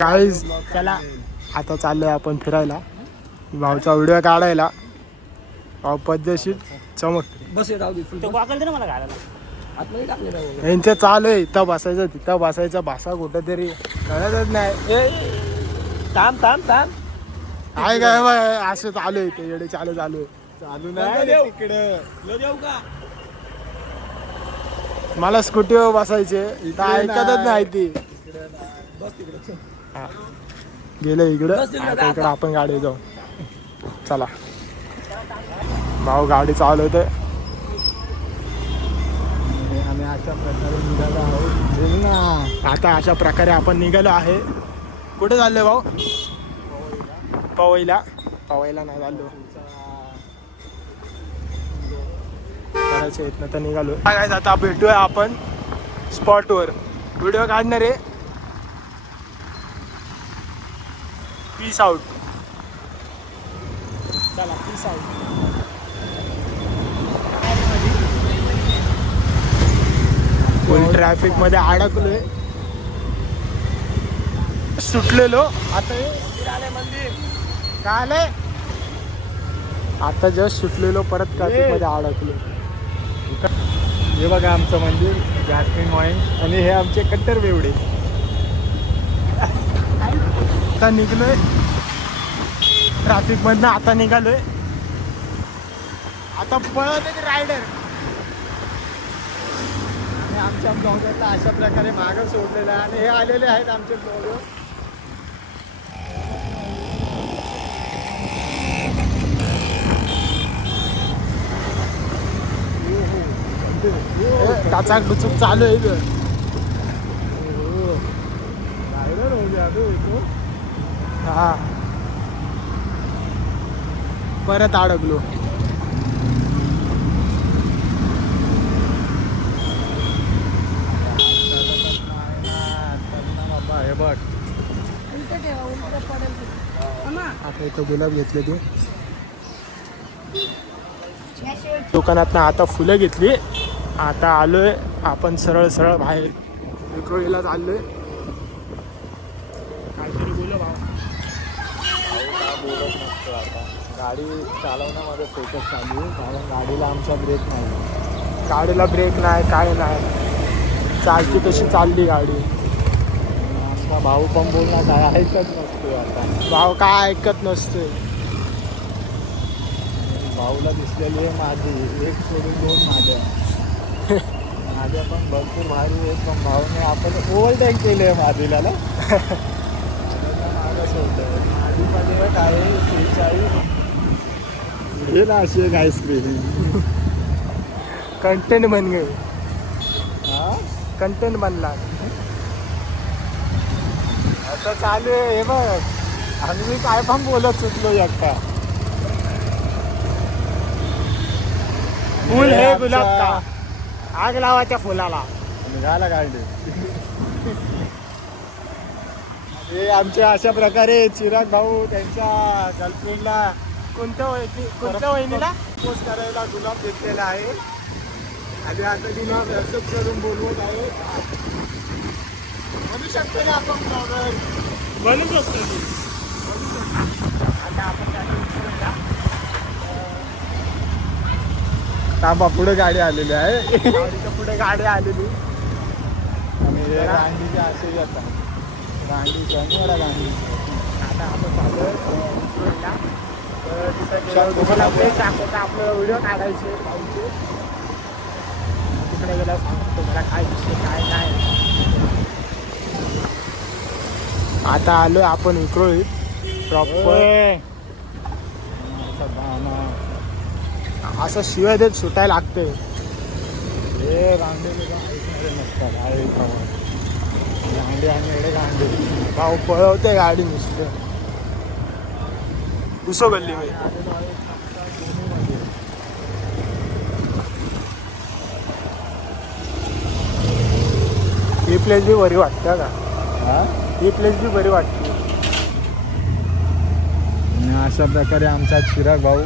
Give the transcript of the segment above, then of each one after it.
Guys चला आता चाललोय आपण फिरायला, भाऊचा व्हिडिओ काढायला. भाऊ पद्धतशीर चमक बस यांचं चालू आहे. इथं बसायचं तिथं बसायचं, भाषा कुठं तरी कळतच नाही. थांब थांब थांब काय काय बाय असं चालू आहे ते येडे चालू आहे. चालू नाही तिकडं का मला स्कूटीवर बसायचे, इथं ऐकतच नाही ती. बस तिकडे गेलं इकडं, आता इकडं आपण गाडी जाऊ. चला भाऊ गाडी चालवतोय. आम्ही अशा प्रकारे निघालो आहोत. आता अशा प्रकारे आपण निघालो आहे. कुठे चाललोय भाऊ? पवईला. पवईला नाही चाललो, करायचं इथनं तर निघालो. काय आता भेटूया आपण स्पॉटवर, व्हिडिओ काढणार आहे. Peace out. चला पीस आउट. फुल ट्रॅफिक मध्ये अडकलोय, सुटलेलो. आता मंदिर काय आलंय, आता जस्ट सुटलेलो, परत ट्रॅफिक मध्ये अडकलो. हे बघा आमचं मंदिर जास्मिन वाईन, आणि हे आमचे कट्टर बेवडे. आता निघलोय ट्रॅफिक मधनं, आता निघालोय. आता पळत एक रायडर. आणि आमच्या ब्लॉगरला अशा प्रकारे मागं सोडलेलं आहे. आणि हे आलेले आहेत आमचे ब्लॉगर. टाचाक डुचूक चालू आहे. रायडर हो गया तो. हा परत अडकलो. हे बघ आता इथं गुलाब घेतले ते दुकानात. आता फुलं घेतली. आता आलोय आपण सरळ सरळ बाहेर विक्रोळीला चाललोय. काहीतरी बोल भाऊ. बोलत नसतो आता. गाडी चालवण्यामध्ये फोकस चालू आहे, कारण गाडीला आमचा ब्रेक नाही. गाडीला ब्रेक नाही, काय नाही, चालती तशी चालली गाडी. असा भाऊ पण बोलणार काय ऐकत नसतो आता. भाऊ काय ऐकत नसते. भाऊला दिसलेली आहे माझी, एक सोडून दोन माझ्या. माझ्या पण भरपूर भारी आहेत, पण भाऊने आपण ओव्हरटेक केले आहे माझीला ना. मागं सोडलं माझीमध्ये काय 46 हे ना अशी एक आईस्क्रीम. कंटेंट बन गए. हा कंटेंट बनला. आता चालू आहे हे बघ. आणि मी काय पण बोलत सुटलो एकटा. फुल हे गुलाब का, आग लावायच्या फुलाला. निघाला गाडी. हे आमच्या अशा प्रकारे चिराग भाऊ त्यांच्या गर्लफ्रेंडला कोणत्या वहिनीला पोस्ट करायला गुलाब घेतलेला आहे. आणि आता तिला व्यासप करून बोलवत आहे. म्हणू शकतो ना आपण ब्लॉगर. बनू शकतो तू. आता आपण तांबा पुढे गाडी आलेली आहे. गाडीच्या पुढे गाडी आलेली. आणि हे गांडीचे असे येतात. गांडीचे आणि एवढा गांडी. आता आपण तुम्हाला आपलं व्हिडिओ काढायचे भाऊचे. तिकडे गेला सांगतो तुम्हाला काय दिसते काय नाही. आता आलोय आपण विक्रोळीत प्रॉपर. असं शिवाय देत सुटायला लागतंय. हे गांडे नसतात आहे गांडे आणि एवढे गांडे. भाऊ पळवते गाडी नुसतं. घुसो गल्ली मी. ही प्लेस बी बरी वाटते का. ही प्लेस बी बरी वाटते. आणि अशा प्रकारे आमचा चिराग भाऊ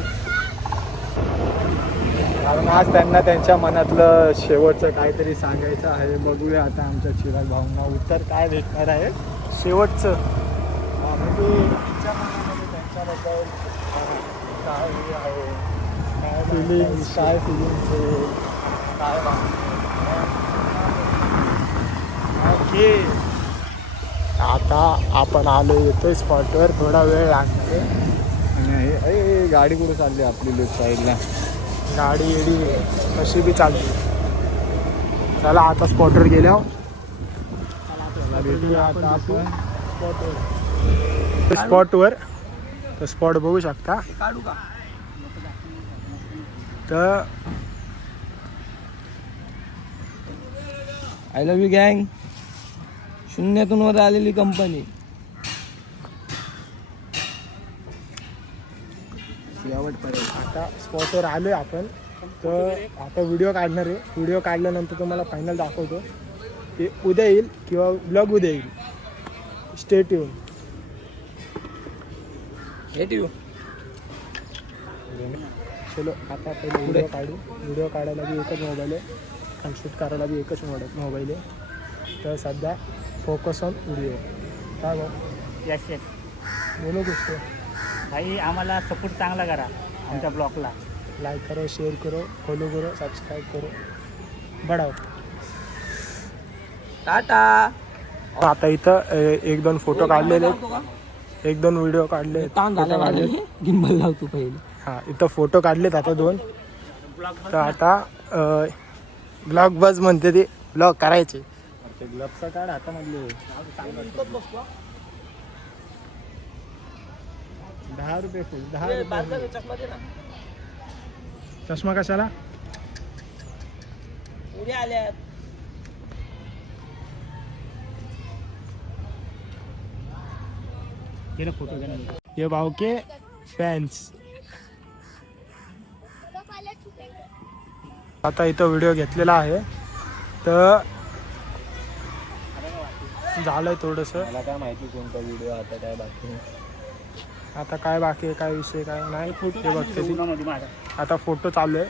कारण आज त्यांना त्यांच्या मनातलं शेवटचं काहीतरी सांगायचं आहे. बघूया आता आमच्या चिराग भाऊंना उत्तर काय भेटणार आहे. शेवटचं म्हणजे त्यांच्या मनामध्ये त्यांच्याबद्दल काय आहे, काय फिलिंग्स, काय फिलिंग्स आहे, काय ओके. आता आपण आलो येतोय स्पॉटवर, थोडा वेळ लागणार आहे. अरे गाडी कुठे चालली आपली लेफ्ट साईडला. गाडी येडी कशी बी चालते. चला आता स्पॉटवर गेल्यावर भेटूया आता आपण स्पॉटवर. तर स्पॉट बघू शकता. तर आय लव्ह यू गँग. शून्यातून वर आलेली कंपनी. आता स्पॉटवर आलोय आपण. तर आता व्हिडिओ काढणार आहे. व्हिडिओ काढल्यानंतर तुम्हाला फायनल दाखवतो की उद्या येईल किंवा ब्लॉग उद्या येईल. स्टेट येऊन चलो आता पहिले व्हिडिओ काढू. व्हिडिओ काढायला बी एकच मोबाईल आहे आणि शूट करायला बी एकच मोबाईल आहे. तर सध्या फोकस ऑन व्हिडिओ. काय मग यस यस बोलू गोष्ट. भाई आम्हाला सपोर्ट चांगला करा आमच्या ब्लॉगला. लाईक करो, शेअर करो, फॉलो करो, सबस्क्राईब करो, बढाओ. टाटा. आता इथं एक दोन फोटो काढलेले आहेत. एक दोन व्हिडिओ काढले. ताण झाला काढले. गिंबल लावतो पहिले. हां इथं फोटो काढलेत आता दोन. तर आता ब्लॉग बस म्हणते ती ब्लॉग करायचे. ग्लव्सचा काढ हातामधले. 10 रुपये फुल. 10 रुपये. चष्मा कशाला. उद्या आल्यात. फोटो घे. हे भाऊके फॅन्स. आता इथं व्हिडिओ घेतलेला आहे. तर झालंय थोडंसं. मला काय माहिती कोणता व्हिडिओ आता काय बाकी नाही. आता काय बाकी आहे, काय विषय काय नाही ते बघते ती. आता फोटो चालू आहे.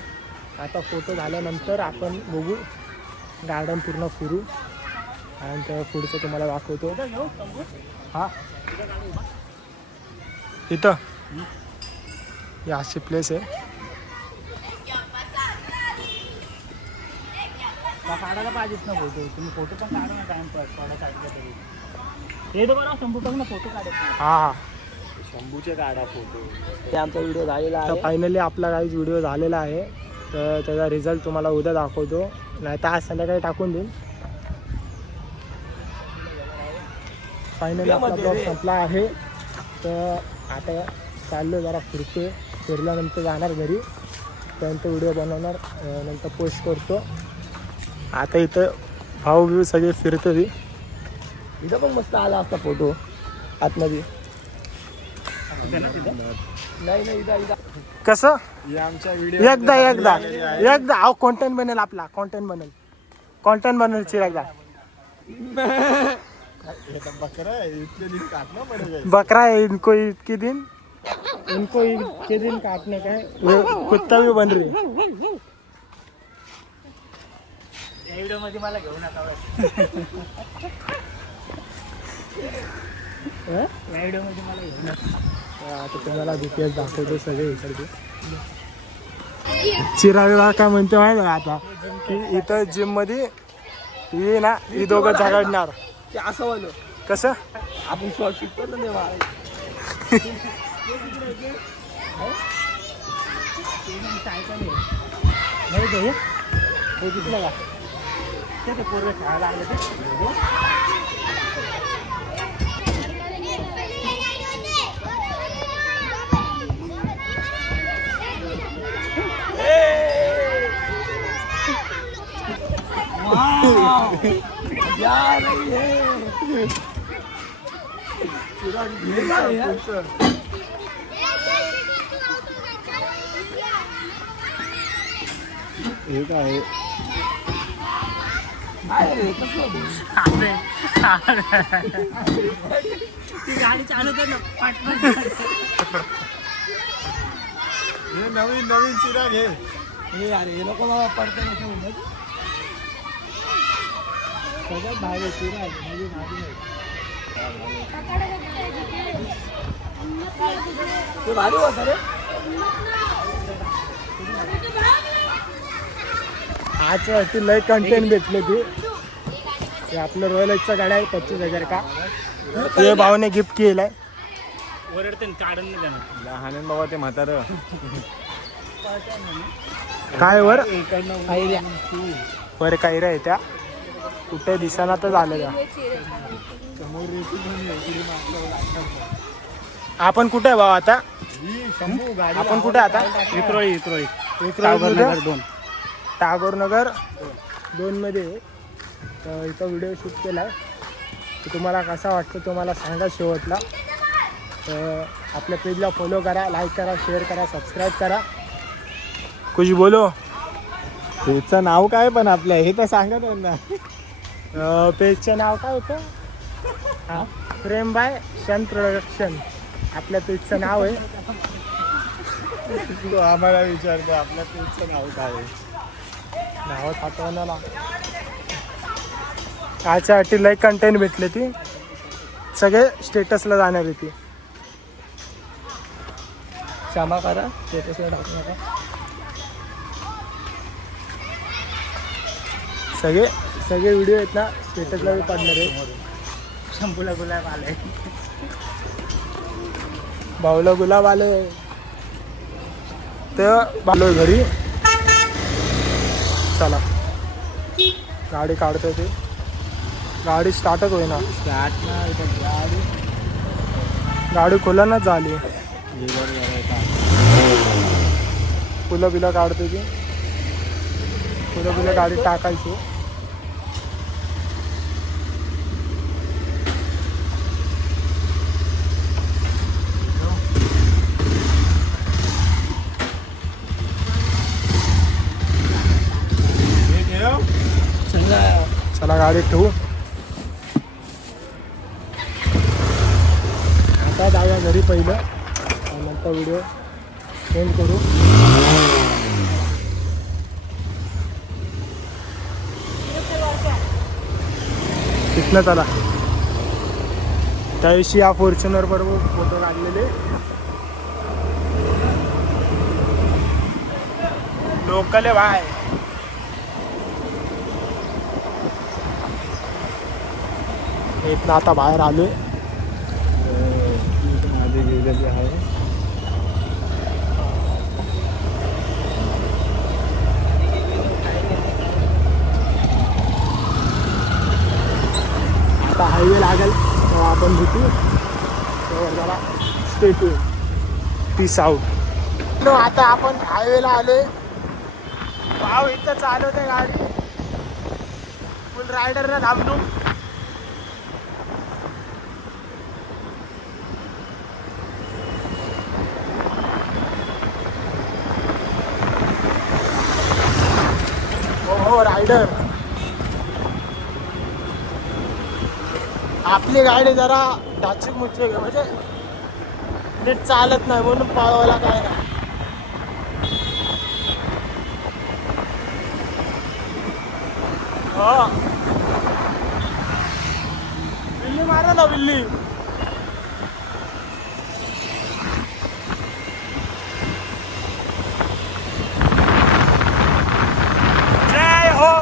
आता फोटो झाल्यानंतर आपण बघू गार्डन पूर्ण फिरू आणि त्या पुढचं तुम्हाला दाखवतो. हां इथं ही अशी प्लेस आहे. काढायला पाहिजेच ना फोटो. तुम्ही फोटो पण काढा ना टाइमपास काढायसाठी तरी. हे तर बरं शंभू टक्के ना फोटो काढत नाही. हां हां. शंभूचे काढा फोटो. ते आमचा व्हिडिओ झालेला तर आहे. फायनली आपला काहीच व्हिडिओ झालेला आहे. तर त्याचा रिझल्ट तुम्हाला उद्या दाखवतो, नाही तर आज संध्याकाळी टाकून देईन. फायनली आपला ब्लॉग संपला आहे. तर आता चाललो जरा फिरते. फिरल्यानंतर जाणार घरी. त्यानंतर व्हिडिओ बनवणार, नंतर पोस्ट करतो. आता इथं भाऊ बिऊ सगळे फिरतो ती. इथं पण मस्त आला असता फोटो आतमध्ये. नाही इथं कसं हे आमच्या व्हिडिओ एकदा अहो कॉन्टेंट बनेल. आपला कॉन्टेंट बनेल चिरागदा. बकरा है इतने दिन काटना पड़ेगा. बकरा है इनको इतने दिन काटने का है. कुत्ता भी बन रही है. या व्हिडिओ मध्ये मला घेऊ नका. या व्हिडिओ मध्ये मला घेऊ नका. आता तुम्हाला डिटेल्स दाखवतो सगळे इकडे. चिरागला काय म्हणतो माहिती आहे आता की इथं जिम मध्ये ही ना ही दोघं झगडणार. ते असं वालं कसं आपण शॉर्ट शिकतो ना तेव्हा. हे दिसलं का ते पूर्व खेळायला आले ते. जा रही है. हे काय ती गाडी चालू कर ना पाठवून. हे नवीन चिराग हे. हे लोक बाबा पडते सगळ्यात भारी होती ना म्हणजे माझी नाही. ते भारी होतं रे. आज लय कंटेंट भेटले ती. हे आपलं रॉयल एक्सचा गाड्या आहे 25,000 का ते भावने गिफ्ट केलाय. ओरडते काढून नाही देणार. लहान बाबा ते म्हातारं काय वर इकडनं वर काही रे त्या कुठे दिसाना तर झालं त्या. समोर रेती पण वेगळी आपण कुठे आहे भाऊ आता? शंभू गाडी आपण कुठे आता? विक्रोळी टागोर नगर 2. टागोर नगर 2 मध्ये आहे. तर इथं व्हिडिओ शूट केला आहे. तर तुम्हाला कसा वाटतं तुम्हाला सांगा शेवटला. तर आपल्या पेजला फॉलो करा, लाईक करा, शेअर करा, सबस्क्राईब करा. कुछ बोलो. पेजचं नाव काय पण आपल्या हे तर सांगा त्यांना. पेजचं नाव काय होतं? हां, प्रेम बाय शन प्रोडक्शन आपल्या पेजचं नाव आहे. तो आम्हाला विचारतो आपल्या पेजचं नाव काय आहे. नाव साठवण्याला कायच्यासाठी लय कंटेंट भेटले ती सगळे स्टेटसला जाणार आहे ती. क्षमा करा स्टेटसला टाकू नका. सगळे व्हिडिओ आहेत ना स्टेटसला बी पडणार आहे. शंभूला गुलाब आले. भाऊला गुलाब आले तर बालो घरी. चला गाडी काढतोय ते. गाडी स्टार्टच होईना. गाडी खोलनच झाली. फुलं बिलं काढतोय ती. फुलं बिलं गाडीत टाकायची. चला गाडी ठेवू. आता जाऊया घरी पहिलं आणि नंतर व्हिडिओ सेंड करू. तिथनं चला. त्या दिवशी या फॉर्च्युनर बरोबर फोटो काढलेले. लोकल आहे बाय. इथनं आता बाहेर आलोय. माझी गेलेली आहे. आता हायवे लागेल तेव्हा आपण भेटू. तेव्हा जरा स्टे टू पीस आउट. आता आपण हायवेला आलोय. भाऊ इथं चालवते गाडी. फुल रायडरला थांबलो. हो रायडर. आपली गाडी जरा डाचक मुचक म्हणजे नीट चालत नाही म्हणून पळवायला काय नाही. हो विल्ली मारा ना विल्ली. जय हो.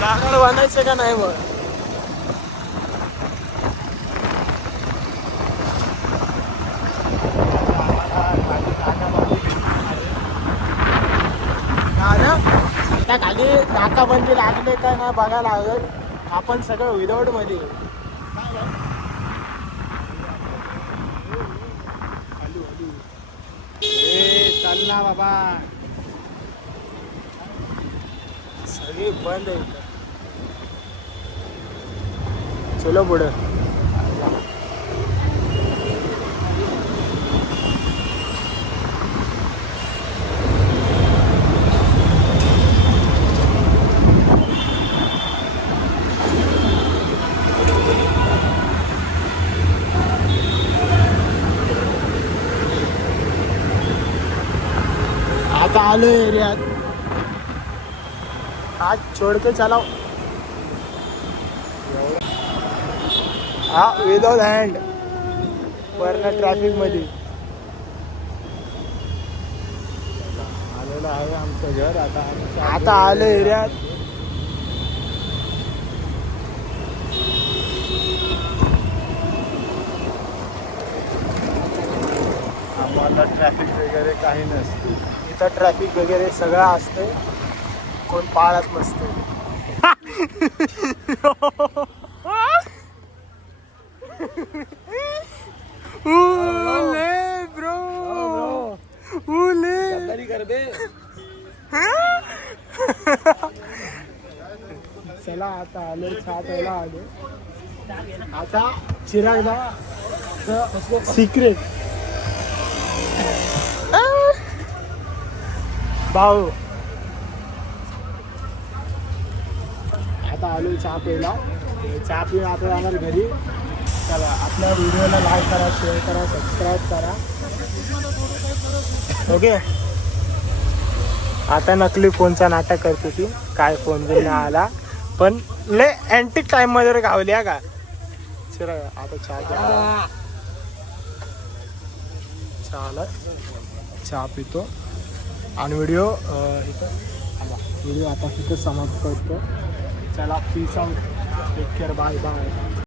गागड बांधायचं का नाही मग? त्या खाली नाकाबंदी लागले काय नाही बघायला लागेल. आपण सगळं विदाऊट मध्ये. चल ना बाबा. सगळी बंद आहे. चलो पुढे. आलो एरियात. आज छोड़ के चलाव. हा विदाउट हँड वरनं ट्रॅफिक मध्ये. आलेलं आहे आमचं घर. आता आलो एरियात. आम्हाला ट्रॅफिक वगैरे काही नसते. इथं ट्रॅफिक वगैरे सगळं असते, कोण पाळत नसते. ब्रो कर बे. चला आता आलो चहा प्यायला आलो. आता चिरागदा सिक्रेट भाऊ. आता आलो चहा प्यायला. चहा पिऊन आता जाणार घरी. चला आपल्या व्हिडिओला लाईक करा, शेअर करा, सबस्क्राईब करा. ओके. आता नकली फोनचा नाटक करते ती. काय फोन बिल नाही आला, पण लय अँटिक टाइम मध्ये गावली का. चला आता चहा चहा पितो आणि व्हिडिओ आता तिथं समाप्त करतो. चला peace out. Take care. Bye bye.